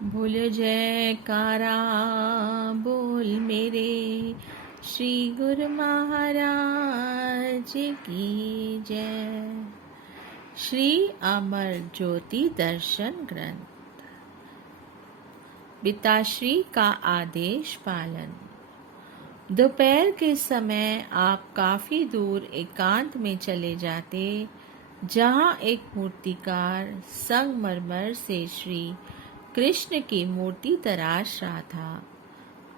बोल जयकारा बोल मेरे श्री गुरु महाराज की जय। श्री अमर ज्योति दर्शन ग्रंथ। पिताश्री का आदेश पालन। दोपहर के समय आप काफी दूर एकांत में चले जाते, जहाँ एक मूर्तिकार संगमरमर से श्री कृष्ण की मूर्ति तराश रहा था।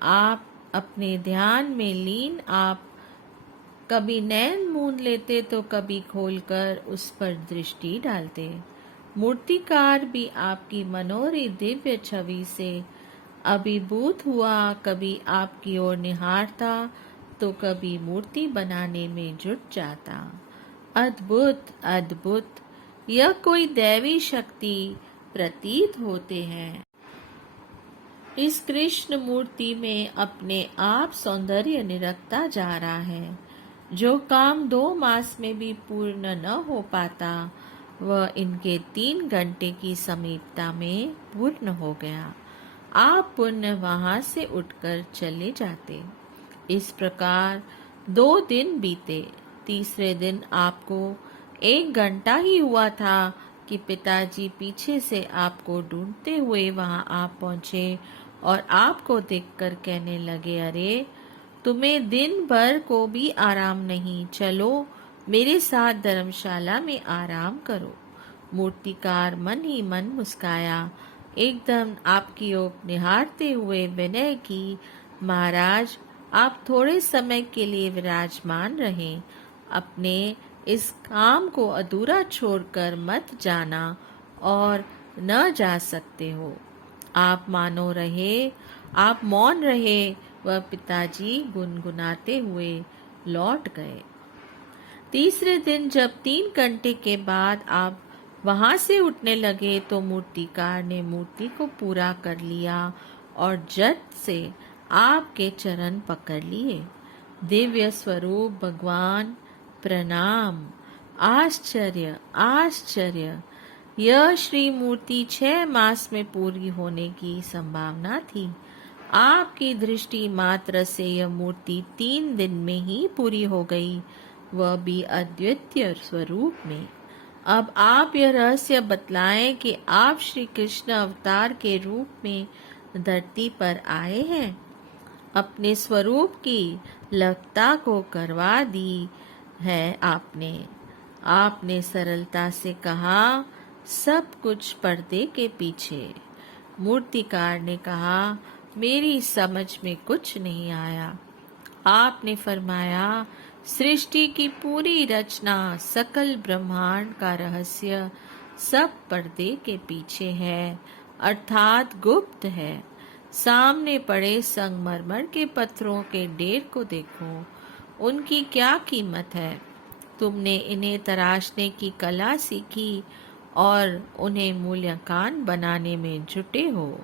आप अपने ध्यान में लीन आप कभी नैन मूंद लेते तो कभी खोलकर उस पर दृष्टि डालते। मूर्तिकार भी आपकी मनोहरी दिव्य छवि से अभिभूत हुआ, कभी आपकी ओर निहारता तो कभी मूर्ति बनाने में जुट जाता। अद्भुत अद्भुत, यह कोई दैवी शक्ति प्रतीत होते हैं। इस कृष्ण मूर्ति में अपने आप सौंदर्य निरखता जा रहा है। जो काम 2 मास में भी पूर्ण न हो पाता, वह इनके 3 घंटे की समीपता में पूर्ण हो गया। आप पुनः वहां से उठकर चले जाते। इस प्रकार 2 दिन बीते। तीसरे दिन आपको 1 घंटा ही हुआ था कि पिताजी पीछे से आपको ढूंढते हुए वहां आप पहुंचे और आपको देखकर कहने लगे, अरे तुम्हें दिन भर को भी आराम नहीं, चलो मेरे साथ धर्मशाला में आराम करो। मूर्तिकार मन ही मन मुस्काया, एकदम आपकी ओर निहारते हुए विनय की, महाराज आप थोड़े समय के लिए विराजमान रहें, अपने इस काम को अधूरा छोड़कर मत जाना और न जा सकते हो। आप मानो रहे, आप मौन रहे। वह पिताजी गुनगुनाते हुए लौट गए। तीसरे दिन जब 3 घंटे के बाद आप वहां से उठने लगे तो मूर्तिकार ने मूर्ति को पूरा कर लिया और झट से आपके चरण पकड़ लिए। दिव्य स्वरूप भगवान, प्रणाम। आश्चर्य आश्चर्य, यह श्री मूर्ति 6 मास में पूरी होने की संभावना थी। आपकी दृष्टि मात्र से यह मूर्ति 3 दिन में ही पूरी हो गई, वह भी अद्वितीय स्वरूप में। अब आप यह रहस्य बतलाएं कि आप श्री कृष्ण अवतार के रूप में धरती पर आए हैं। अपने स्वरूप की लभ्यता को करवा दी है आपने सरलता से कहा, सब कुछ पर्दे के पीछे। मूर्तिकार ने कहा, मेरी समझ में कुछ नहीं आया। आपने फरमाया, सृष्टि की पूरी रचना, सकल ब्रह्मांड का रहस्य सब पर्दे के पीछे है, अर्थात गुप्त है। सामने पड़े संगमरमर के पत्थरों के ढेर को देखो, उनकी क्या कीमत है। तुमने इन्हें तराशने की कला सीखी और उन्हें मूल्यवान बनाने में जुटे हो।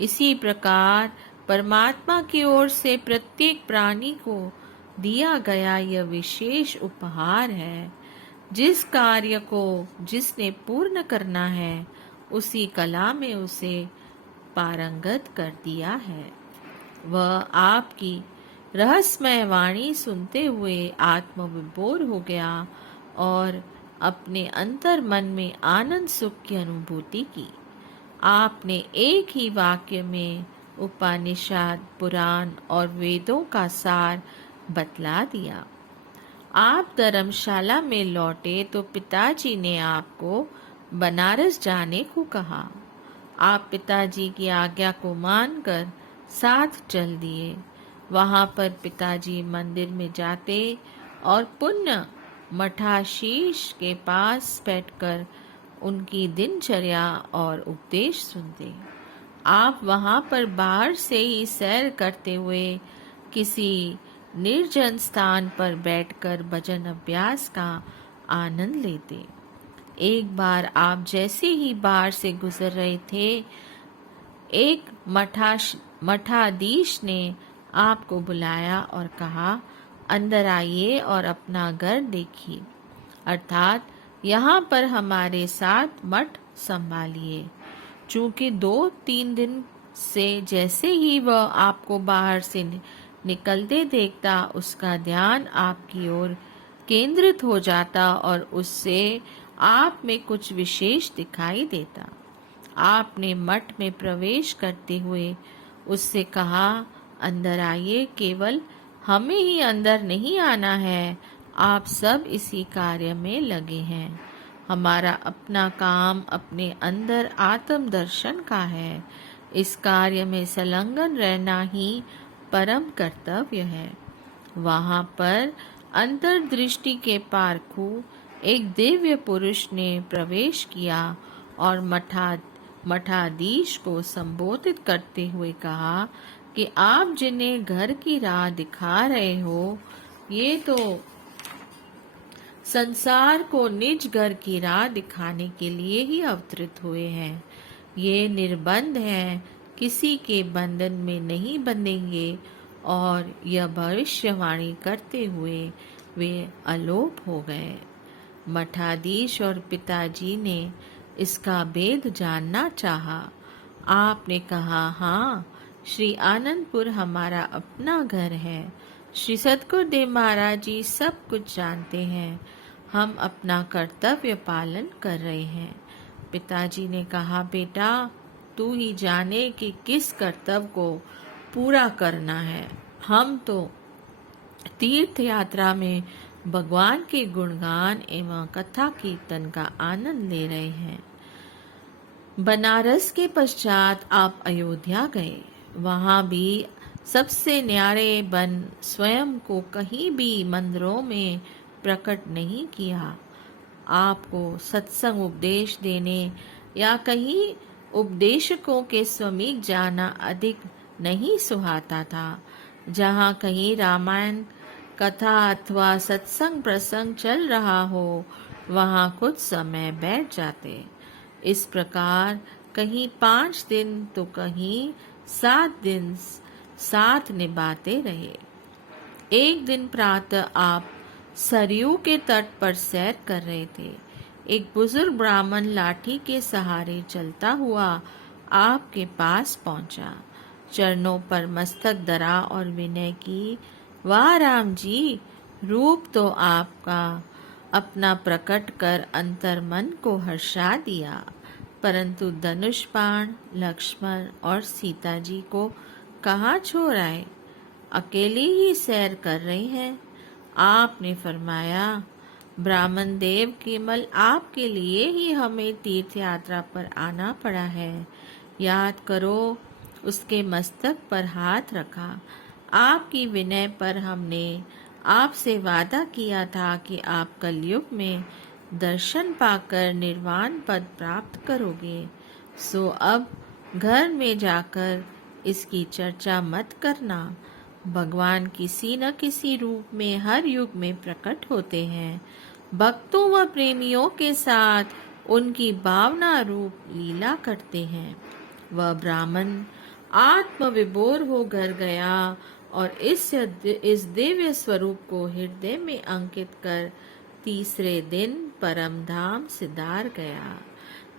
इसी प्रकार परमात्मा की ओर से प्रत्येक प्राणी को दिया गया यह विशेष उपहार है। जिस कार्य को जिसने पूर्ण करना है, उसी कला में उसे पारंगत कर दिया है। वह आपकी रहस्यमय वाणी सुनते हुए आत्मविभोर हो गया और अपने अंतर मन में आनंद सुख की अनुभूति की। आपने एक ही वाक्य में उपनिषद, पुराण और वेदों का सार बतला दिया। आप धर्मशाला में लौटे तो पिताजी ने आपको बनारस जाने को कहा। आप पिताजी की आज्ञा को मानकर साथ चल दिए। वहां पर पिताजी मंदिर में जाते और पुनः मठाशीष के पास बैठकर उनकी दिनचर्या और उपदेश सुनते। आप वहां पर बाहर से ही सैर करते हुए किसी निर्जन स्थान पर बैठकर भजन अभ्यास का आनंद लेते। एक बार आप जैसे ही बाहर से गुजर रहे थे, एक मठाधीश ने आपको बुलाया और कहा, अंदर आइए और अपना घर देखिए, अर्थात यहाँ पर हमारे साथ मठ संभालिए। चूंकि 2-3 दिन से जैसे ही वह आपको बाहर से निकलते देखता, उसका ध्यान आपकी ओर केंद्रित हो जाता और उससे आप में कुछ विशेष दिखाई देता। आपने मठ में प्रवेश करते हुए उससे कहा, अंदर आइए, केवल हमें ही अंदर नहीं आना है, आप सब इसी कार्य में लगे हैं। हमारा अपना काम अपने अंदर आत्म दर्शन का है। इस कार्य में संलग्न रहना ही परम कर्तव्य है। वहां पर अंतर्दृष्टि के पारखू एक दिव्य पुरुष ने प्रवेश किया और मठाधीश को संबोधित करते हुए कहा कि आप जिन्हें घर की राह दिखा रहे हो, ये तो संसार को निज घर की राह दिखाने के लिए ही अवतरित हुए हैं। ये निर्बंध हैं, किसी के बंधन में नहीं बंधेंगे। और यह भविष्यवाणी करते हुए वे अलोप हो गए। मठाधीश और पिताजी ने इसका भेद जानना चाहा। आपने कहा, हाँ, श्री आनंदपुर हमारा अपना घर है। श्री सद्गुरुदेव महाराज जी सब कुछ जानते हैं। हम अपना कर्तव्य पालन कर रहे हैं। पिताजी ने कहा, बेटा, तू ही जाने कि किस कर्तव्य को पूरा करना है। हम तो तीर्थ यात्रा में भगवान के गुणगान एवं कथा कीर्तन का आनंद ले रहे हैं। बनारस के पश्चात आप अयोध्या गए। वहां भी सबसे न्यारे बन स्वयं को कहीं भी मंदिरों में प्रकट नहीं किया। आपको सत्संग उपदेश देने या कहीं उपदेशकों के समीप जाना अधिक नहीं सुहाता था। जहाँ कहीं रामायण कथा अथवा सत्संग प्रसंग चल रहा हो, वहाँ कुछ समय बैठ जाते। इस प्रकार कहीं 5 दिन तो कहीं 7 दिन साथ निभाते रहे। एक दिन प्रातः आप सरयू के तट पर सैर कर रहे थे। एक बुजुर्ग ब्राह्मण लाठी के सहारे चलता हुआ आपके पास पहुंचा। चरणों पर मस्तक धरा और विनय की, वाह राम जी, रूप तो आपका अपना प्रकट कर अंतर मन को हर्षा दिया, परंतु धनुष बाण लक्ष्मण और सीता जी को कहाँ छोड़ आए? अकेले ही सैर कर रहे हैं। आपने फरमाया, ब्राह्मण देव, केवल आपके लिए ही हमें तीर्थ यात्रा पर आना पड़ा है। याद करो। उसके मस्तक पर हाथ रखा। आपकी विनय पर हमने आपसे वादा किया था कि आप कलयुग में दर्शन पाकर निर्वाण पद प्राप्त करोगे। सो अब घर में जाकर इसकी चर्चा मत करना। भगवान किसी न किसी रूप में हर युग में प्रकट होते हैं। भक्तों व प्रेमियों के साथ उनकी भावना रूप लीला करते हैं। वह ब्राह्मण आत्मविभोर हो घर गया और इस दिव्य स्वरूप को हृदय में अंकित कर तीसरे दिन परम धाम सिधार गया,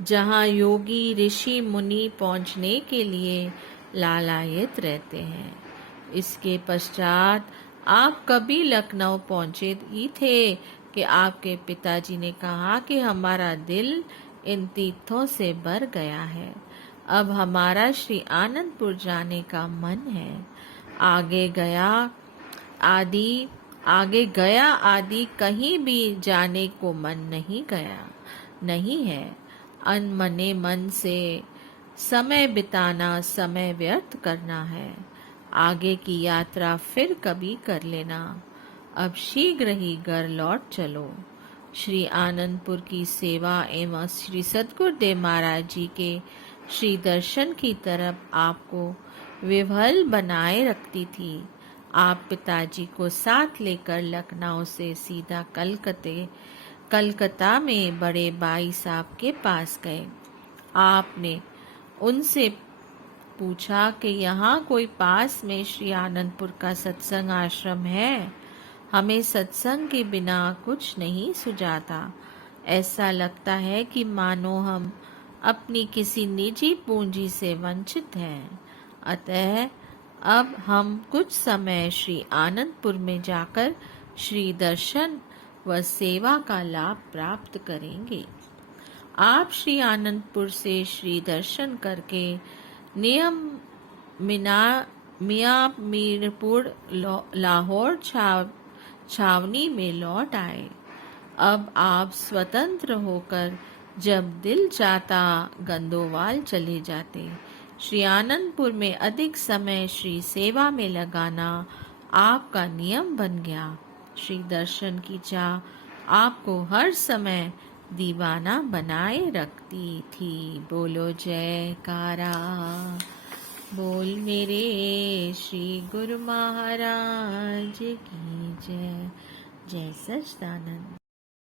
जहाँ योगी ऋषि मुनि पहुँचने के लिए लालायित रहते हैं। इसके पश्चात आप कभी लखनऊ पहुँचे ही थे कि आपके पिताजी ने कहा कि हमारा दिल इन तीर्थों से भर गया है। अब हमारा श्री आनंदपुर जाने का मन है। आगे गया आदि कहीं भी जाने को मन नहीं है। अनमने मन से समय बिताना समय व्यर्थ करना है। आगे की यात्रा फिर कभी कर लेना। अब शीघ्र ही घर लौट चलो। श्री आनंदपुर की सेवा एवं श्री सद्गुरुदेव महाराज जी के श्री दर्शन की तरफ आपको विह्वल बनाए रखती थी। आप पिताजी को साथ लेकर लखनऊ से सीधा कलकत्ता में बड़े भाई साहब के पास गए। आपने उनसे पूछा कि यहाँ कोई पास में श्री आनंदपुर का सत्संग आश्रम है? हमें सत्संग के बिना कुछ नहीं सुझाता। ऐसा लगता है कि मानो हम अपनी किसी निजी पूंजी से वंचित हैं। अतः अब हम कुछ समय श्री आनंदपुर में जाकर श्री दर्शन व सेवा का लाभ प्राप्त करेंगे। आप श्री आनंदपुर से श्री दर्शन करके नियम मियाँ मीरपुर लाहौर छावनी में लौट आए। अब आप स्वतंत्र होकर जब दिल चाहता गंदोवाल चले जाते। श्री आनंदपुर में अधिक समय श्री सेवा में लगाना आपका नियम बन गया। श्री दर्शन की चाह आपको हर समय दीवाना बनाए रखती थी। बोलो जयकारा, बोल मेरे श्री गुरु महाराज की जय। जय सच्चिदानंद।